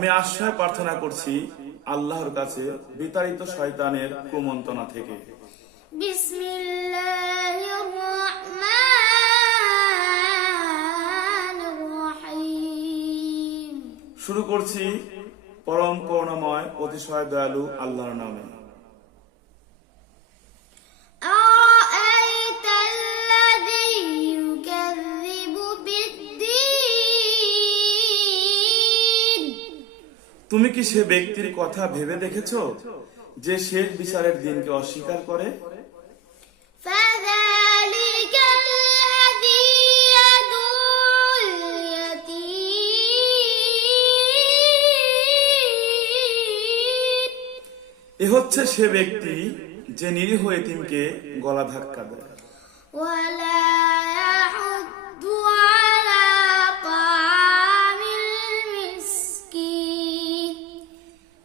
আমি আশ্রয় প্রার্থনা করছি আল্লাহর কাছে বিতাড়িত শয়তানের কুমন্ত্রণা থেকে। শুরু করছি পরম করুণাময় অতিশয় দয়ালু আল্লাহর নামে। তুমি কি সে ব্যক্তির কথা ভেবে দেখেছ যে শেষ বিচারের দিনকে অস্বীকার করে? এ হচ্ছে সে ব্যক্তি যে নিরীহ এতিমকে গলা ধাক্কা দেয়।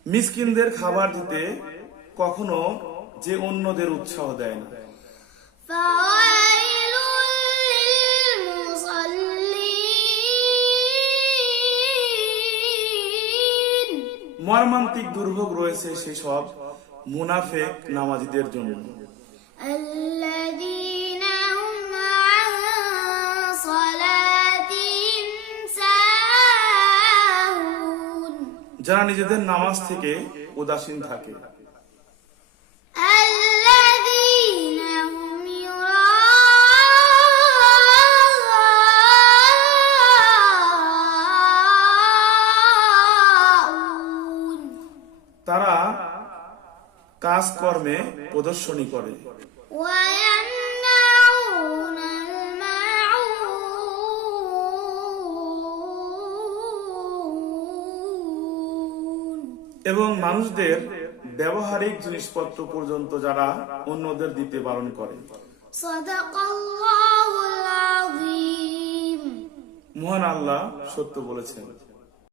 মিসকিনদের খাবার দিতে কখনো যে অন্যদের উৎসাহ দেয় না। মর্মান্তিক দুর্ভোগ রয়েছে সেসব মুনাফেক নামাজিদের জন্য। যারা নিজেদের নামাজ থেকে উদাসীন থাকে। তারা কাজকর্মে প্রদর্শনী করে। এবং মানুষদের ব্যবহারিক জিনিসপত্র পর্যন্ত যারা অন্যদের দিতে বারণ করে। মহান আল্লাহ সত্য বলেছেন।